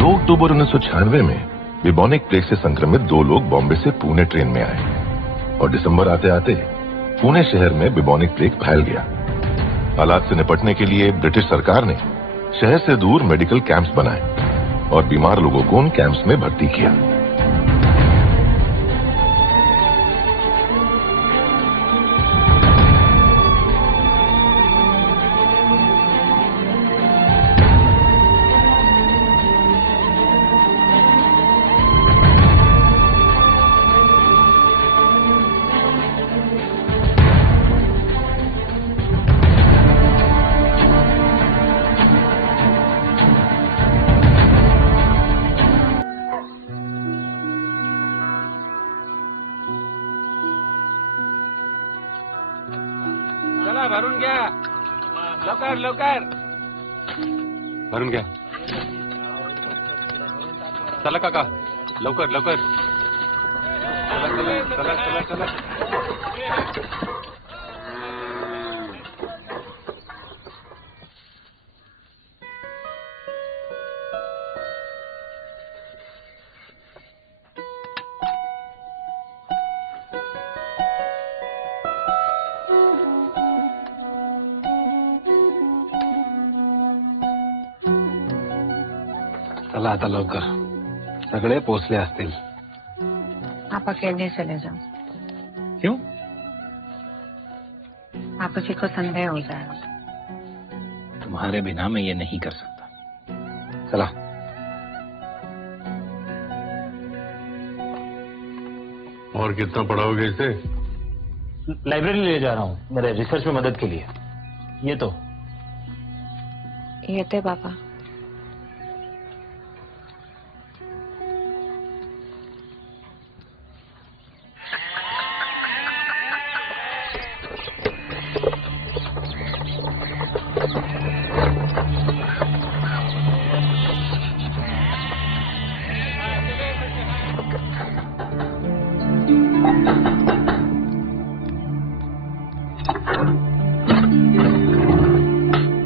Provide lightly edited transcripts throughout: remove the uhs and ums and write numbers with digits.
2 अक्टूबर 1996 में bubonic plague से संक्रमित 2 लोग बॉम्बे से पुणे ट्रेन में आए और दिसंबर आते आते पुणे शहर में बिबोनिक प्लेग फैल गया। हालात से निपटने के लिए ब्रिटिश सरकार ने शहर से दूर मेडिकल कैंप्स बनाए और बीमार लोगों को उन कैंप्स में भर्ती किया। चला भरून घ्या, लवकर लवकर भरून घ्या. चला काका, लवकर लवकर. चला चला चला चला चला. चला आता लवकर, सगळे पोचले असतील. आप अकेले चले जाओ. क्यों? आप उसी को संदेह हो जाएगा. तुम्हारे बिना मैं ये नहीं कर सकता. चला. और कितना पढ़ाओगे इसे? लाइब्रेरी ले जा रहा हूँ मेरे रिसर्च में मदद के लिए. ये तो येते बाबा.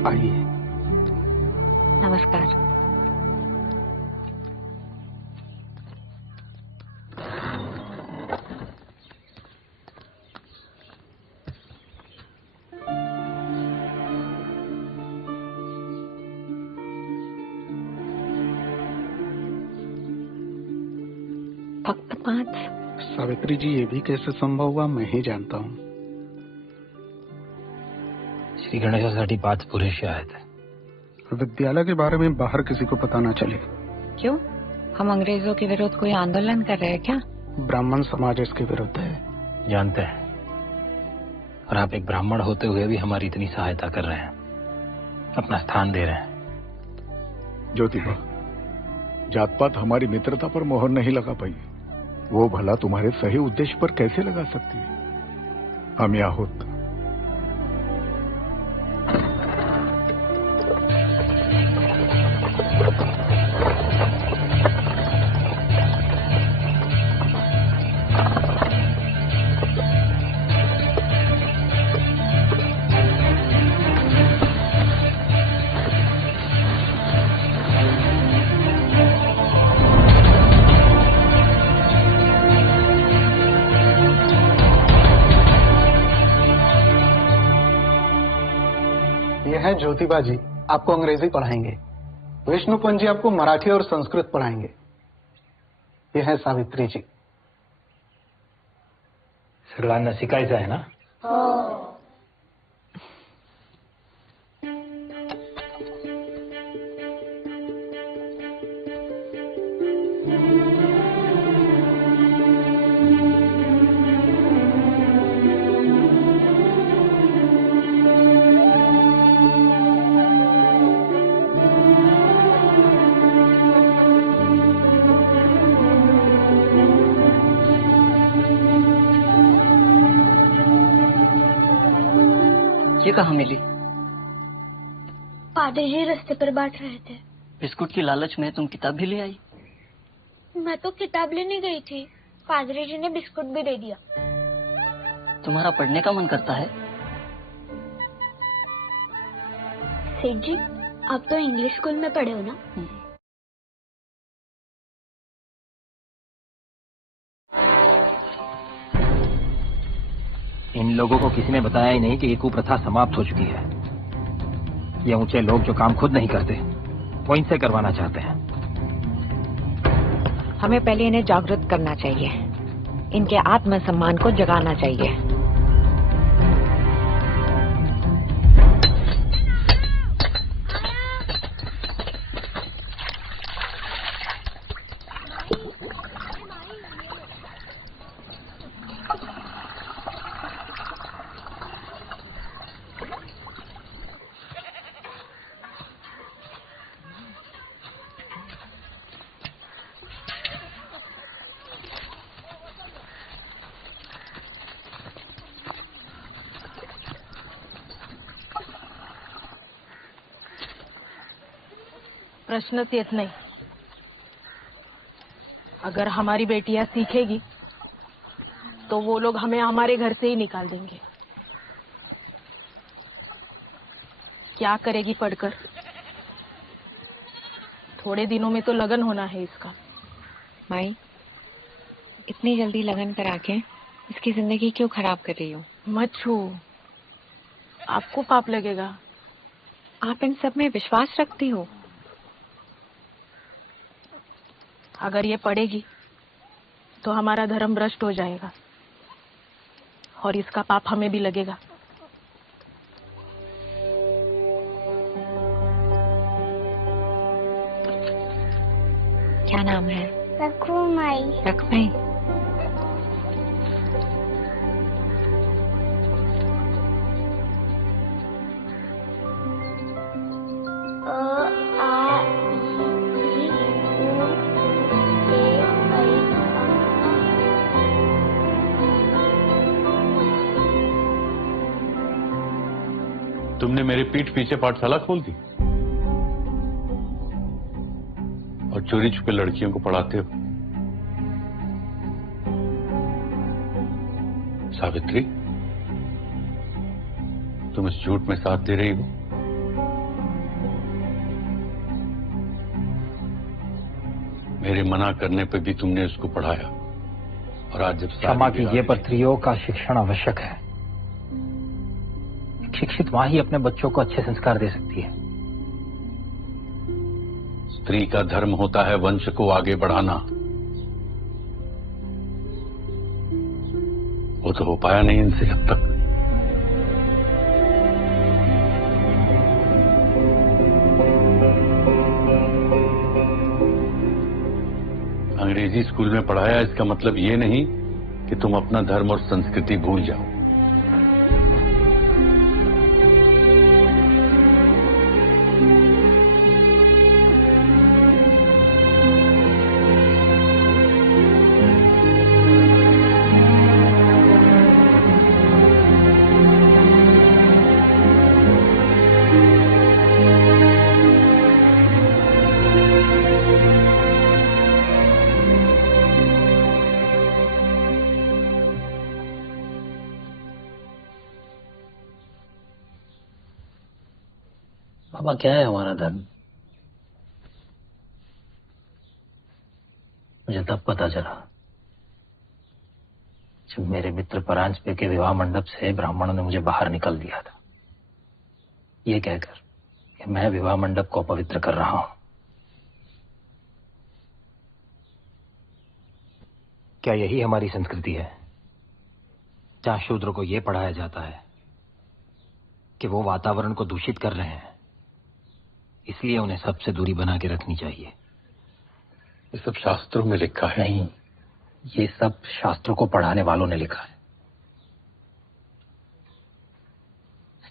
आइए. नमस्कार. फक्त 5. सावित्री जी, ये भी कैसे संभव हुआ मैं ही जानता हूँ. श्री गणेशासाठी 5 पुरेसे आहेत. विद्यालय के बारे में बाहर किसी को पता ना चले. क्यों? हम अंग्रेजों के विरुद्ध कोई आंदोलन कर रहे हैं क्या? ब्राह्मण समाज इसके विरुद्ध है. जानते हैं, और आप एक ब्राह्मण होते हुए भी हमारी इतनी सहायता कर रहे हैं, अपना स्थान दे रहे हैं. ज्योतिबा, जात पात हमारी मित्रता पर मोहर नहीं लगा पाई. वो भला तुम्हारे सही उद्देश्य पर कैसे लगा सकती है? हम आहोत. ये है ज्योतिबा जी, आपको अंग्रेजी पढ़ाएंगे. विष्णुपंत जी आपको मराठी और संस्कृत पढ़ाएंगे. ये है सावित्री जी. सगळ्यांना शिकायचं आहे ना? ये कहाँ मिली? पादरी जी रास्ते पर बांट रहे थे. बिस्कुट की लालच में तुम किताब भी ले आई? मैं तो किताब लेने गई थी, पादरी जी ने बिस्कुट भी दे दिया. तुम्हारा पढ़ने का मन करता है? सेठ जी, आप तो इंग्लिश स्कूल में पढ़े हो ना? इन लोगों को किसी ने बताया ही नहीं कि ये कुप्रथा समाप्त हो चुकी है। ये ऊंचे लोग जो काम खुद नहीं करते वो इनसे करवाना चाहते हैं। हमें पहले इन्हें जागृत करना चाहिए, इनके आत्मसम्मान को जगाना चाहिए। प्रश्न येत नहीं। अगर हमारी बेटियां सीखेगी तो वो लोग हमें हमारे घर से ही निकाल देंगे। क्या करेगी पढ़कर? थोड़े दिनों में तो लगन होना है इसका। माई, इतनी जल्दी लगन करा के इसकी जिंदगी क्यों खराब कर रही हो? मत छू, आपको पाप लगेगा। आप इन सब में विश्वास रखती हो? अगर ये पढ़ेगी तो हमारा धर्म भ्रष्ट हो जाएगा और इसका पाप हमें भी लगेगा। क्या नाम है? रखमाई। रखमाई। तुमने मेरे पीठ पीछे पाठशाला खोल दी और चोरी छुपे लड़कियों को पढ़ाते हो। सावित्री, तुम इस झूठ में साथ दे रही हो। मेरे मना करने पर भी तुमने उसको पढ़ाया और आज जब क्षमा कीजिए पर स्त्रियों का शिक्षण आवश्यक है। शिक्षित मां ही अपने बच्चों को अच्छे संस्कार दे सकती है। स्त्री का धर्म होता है वंश को आगे बढ़ाना। वो तो हो पाया नहीं इनसे अब तक। अंग्रेजी स्कूल में पढ़ाया इसका मतलब ये नहीं कि तुम अपना धर्म और संस्कृति भूल जाओ। बाबा, क्या है हमारा धर्म? मुझे तब पता चला जब मेरे मित्र परांजपे के विवाह मंडप से ब्राह्मणों ने मुझे बाहर निकल दिया था, ये कहकर कि मैं विवाह मंडप को अपवित्र कर रहा हूं। क्या यही हमारी संस्कृति है, जहां शूद्र को यह पढ़ाया जाता है कि वो वातावरण को दूषित कर रहे हैं, इसलिए उन्हें सबसे दूरी बना के रखनी चाहिए? ये सब शास्त्रों में लिखा है। नहीं, ये सब शास्त्रों को पढ़ाने वालों ने लिखा है।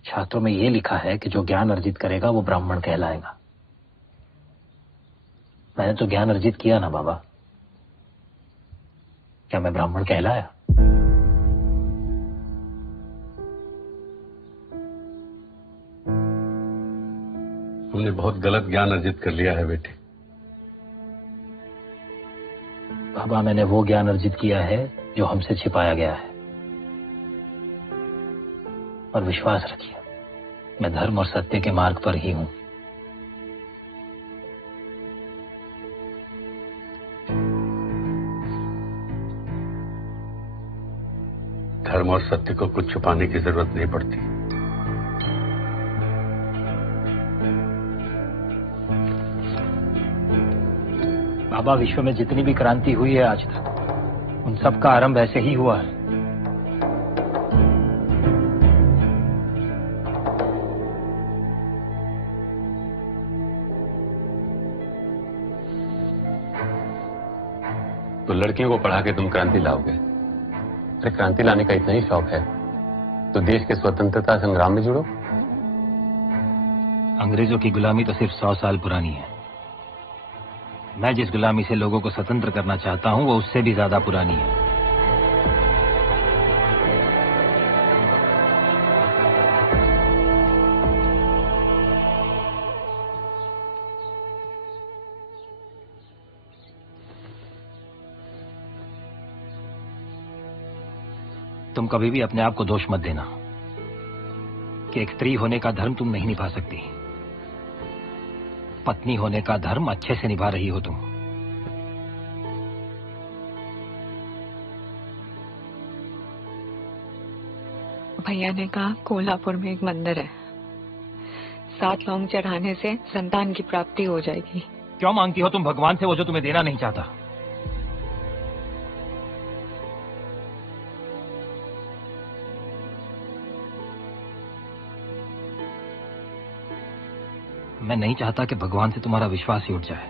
शास्त्रों में ये लिखा है कि जो ज्ञान अर्जित करेगा वो ब्राह्मण कहलाएगा। मैंने तो ज्ञान अर्जित किया ना बाबा, क्या मैं ब्राह्मण कहलाया? तुमने बहुत गलत ज्ञान अर्जित कर लिया है बेटे। बाबा, मैंने वो ज्ञान अर्जित किया है जो हमसे छिपाया गया है। और विश्वास रखिए, मैं धर्म और सत्य के मार्ग पर ही हूं। धर्म धर्म और सत्य को कुछ छुपाने की जरूरत नहीं पड़ती। बाबा, विश्व में जितनी भी क्रांति हुई है आज तक, उन सब का आरंभ ऐसे ही हुआ है। तो लड़कियों को पढ़ा के तुम क्रांति लाओगे? अरे क्रांति लाने का इतना ही शौक है तो देश के स्वतंत्रता संग्राम में जुड़ो। अंग्रेजों की गुलामी तो सिर्फ 100 साल पुरानी है। मैं जिस गुलामी से लोगों को स्वतंत्र करना चाहता हूं वो उससे भी ज्यादा पुरानी है। तुम कभी भी अपने आप को दोष मत देना कि एक स्त्री होने का धर्म तुम नहीं निभा सकती। पत्नी होने का धर्म अच्छे से निभा रही हो तुम। भैया ने कहा कोल्हापुर में एक मंदिर है, 7 लौंग चढ़ाने से संतान की प्राप्ति हो जाएगी। क्यों मांगती हो तुम भगवान से वो जो तुम्हें देना नहीं चाहता? मैं नहीं चाहता कि भगवान से तुम्हारा विश्वास ही उठ जाए।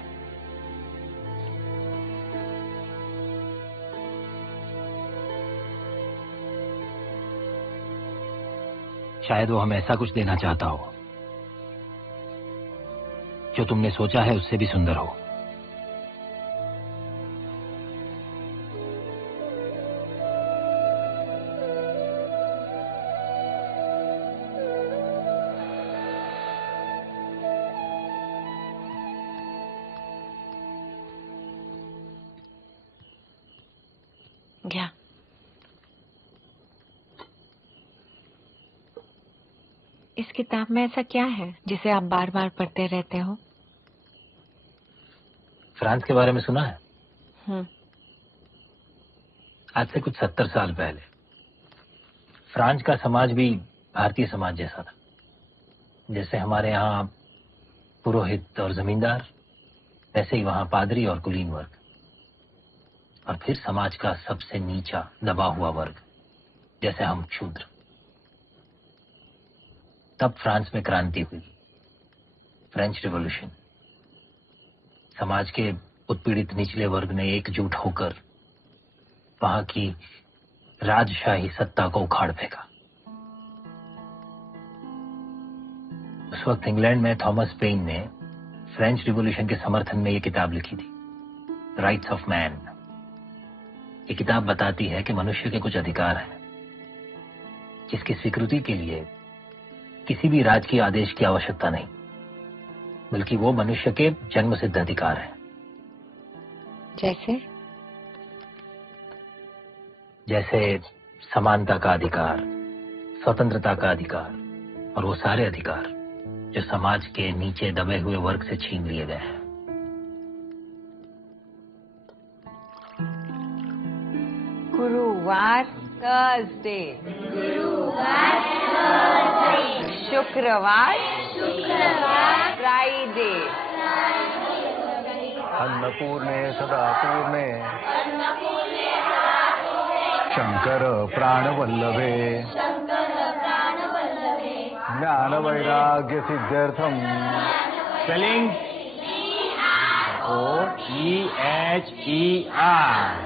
शायद वो हमें ऐसा कुछ देना चाहता हो जो तुमने सोचा है उससे भी सुंदर हो। क्या? इस किताब में ऐसा क्या है जिसे आप बार बार पढ़ते रहते हो? फ्रांस के बारे में सुना है? आज से कुछ 70 साल पहले फ्रांस का समाज भी भारतीय समाज जैसा था। जैसे हमारे यहाँ पुरोहित और जमींदार, वैसे ही वहाँ पादरी और कुलीन वर्ग, और फिर समाज का सबसे नीचा दबा हुआ वर्ग जैसे हम शूद्र। तब फ्रांस में क्रांति हुई, फ्रेंच रिवॉल्यूशन। समाज के उत्पीड़ित निचले वर्ग ने एकजुट होकर वहां की राजशाही सत्ता को उखाड़ फेंका। उस वक्त इंग्लैंड में थॉमस पेन ने फ्रेंच रिवॉल्यूशन के समर्थन में ये किताब लिखी थी, राइट्स ऑफ मैन। ये किताब बताती है कि मनुष्य के कुछ अधिकार हैं जिसकी स्वीकृति के लिए किसी भी राज की आदेश की आवश्यकता नहीं, बल्कि वो मनुष्य के जन्म सिद्ध अधिकार हैं। जैसे समानता का अधिकार, स्वतंत्रता का अधिकार और वो सारे अधिकार जो समाज के नीचे दबे हुए वर्ग से छीन लिए गए हैं। गुरुवार थर्सडे, शुक्रवार फ्राइडे, अन्नपूर्णे सदापूर्णे शंकर प्राणवल्लभे ज्ञान वैराग्य सिद्ध्यर्थम। Spelling OEHER।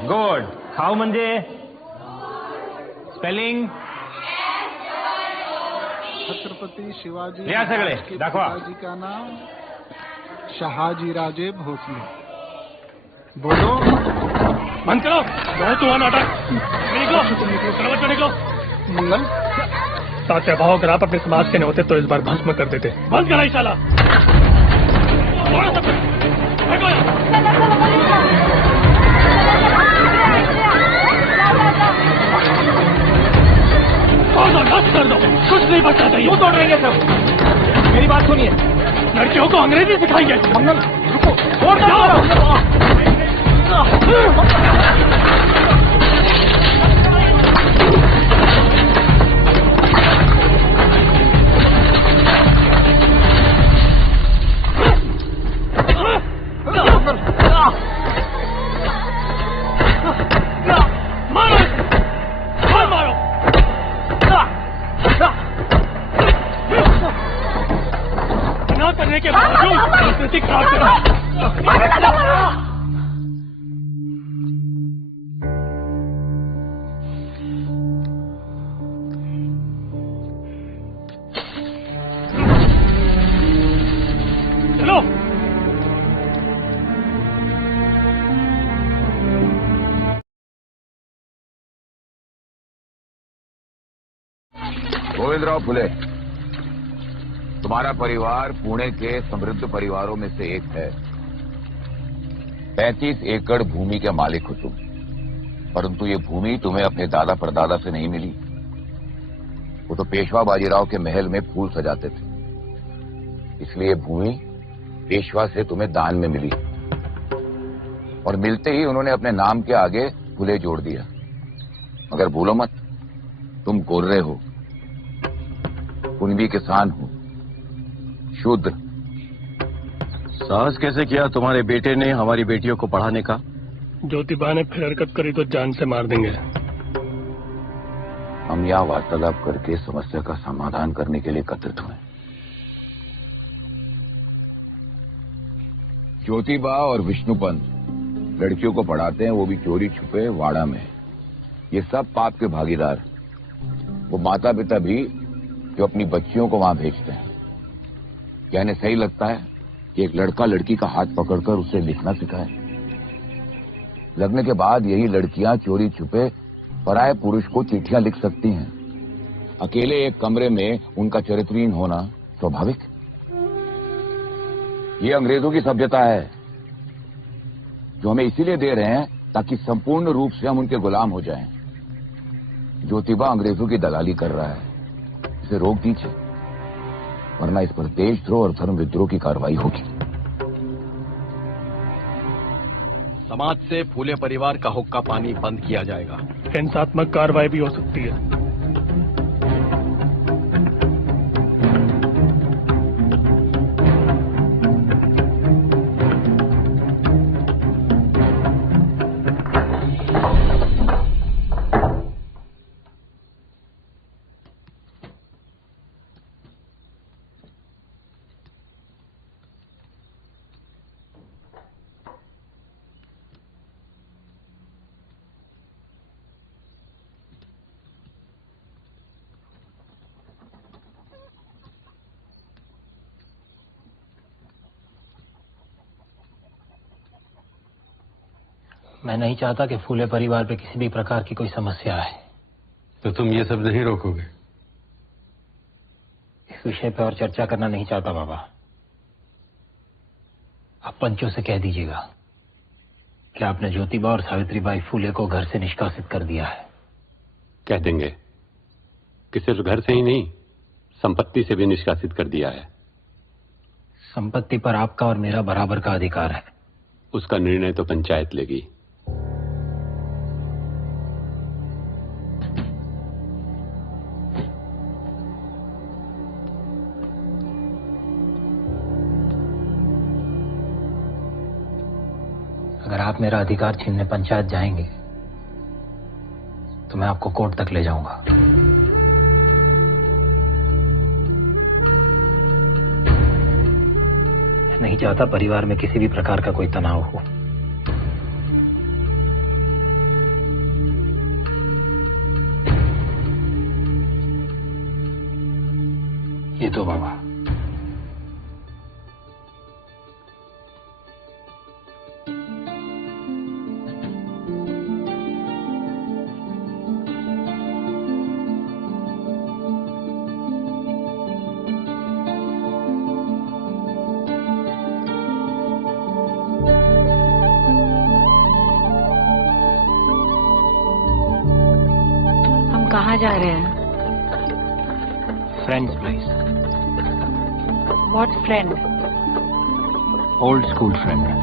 गुड। खाऊ म्हणजे स्पेलिंग छत्रपति शिवाजी लिया सगळे दाखवा। पिताजी का नाम शहाजी राजे भोसले। बोलो। बंद करो, बहुत हुआ नाटक। निकलो, सर्वत्र निकलो। मंगल तात्या भाव अगर आप अपने समाज के न होते तो इस बार भस्म कर देते। बंद करा शाला। कर दो, कुछ नहीं बचा चाहिए। क्यों तोड़ रही है सब? मेरी बात सुनिए। लड़कियों को अंग्रेजी सिखाएंगे। मंगल रुको, छोड़ दो। रहने के बावजूद संस्कृति खराब करा। चलो गोविंदराव फुले, तुम्हारा परिवार पुणे के समृद्ध परिवारों में से एक है। 35 एकड़ भूमि के मालिक हो तुम, परंतु ये भूमि तुम्हें अपने दादा परदादा से नहीं मिली। वो तो पेशवा बाजीराव के महल में फूल सजाते थे, इसलिए भूमि पेशवा से तुम्हें दान में मिली, और मिलते ही उन्होंने अपने नाम के आगे फुले जोड़ दिया। मगर भूलो मत, तुम गोर्रे हो, कुणबी किसान हो, शूद्र। साहस कैसे किया तुम्हारे बेटे ने हमारी बेटियों को पढ़ाने का? ज्योतिबा ने फिर हरकत करी तो जान से मार देंगे। हम यहाँ वार्तालाप करके समस्या का समाधान करने के लिए एकत्रित हुए। ज्योतिबा और विष्णुपंत लड़कियों को पढ़ाते हैं, वो भी चोरी छुपे वाड़ा में। ये सब पाप के भागीदार। वो माता पिता भी जो अपनी बच्चियों को वहां भेजते हैं। क्या इन्हें सही लगता है कि एक लड़का लड़की का हाथ पकड़कर उसे लिखना सिखाए? लगने के बाद यही लड़कियां चोरी छुपे पराये पुरुष को चिट्ठियां लिख सकती हैं। अकेले एक कमरे में उनका चरित्रहीन होना स्वाभाविक। ये अंग्रेजों की सभ्यता है, जो हमें इसीलिए दे रहे हैं ताकि संपूर्ण रूप से हम उनके गुलाम हो जाएं। ज्योतिबा अंग्रेजों की दलाली कर रहा है, इसे रोक दीजिए, वरना इस पर देशद्रोह और धर्म विद्रोह की कार्रवाई होगी। समाज से फूले परिवार का हुक्का पानी बंद किया जाएगा। हिंसात्मक कार्रवाई भी हो सकती है। मैं नहीं चाहता कि फूले परिवार पे किसी भी प्रकार की कोई समस्या आए। तो तुम ये सब नहीं रोकोगे? इस विषय पर और चर्चा करना नहीं चाहता बाबा। आप पंचों से कह दीजिएगा कि आपने ज्योतिबा और सावित्रीबाई फूले को घर से निष्कासित कर दिया है। कह देंगे कि सिर्फ घर से ही नहीं, संपत्ति से भी निष्कासित कर दिया है। संपत्ति पर आपका और मेरा बराबर का अधिकार है। उसका निर्णय तो पंचायत लेगी। अगर आप मेरा अधिकार छीनने पंचायत जाएंगे तो मैं आपको कोर्ट तक ले जाऊंगा। मैं नहीं चाहता परिवार में किसी भी प्रकार का कोई तनाव हो। ये तो बाबा, कहाँ जा रहे हैं? Friends place. What friend? Old school friend.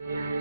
है।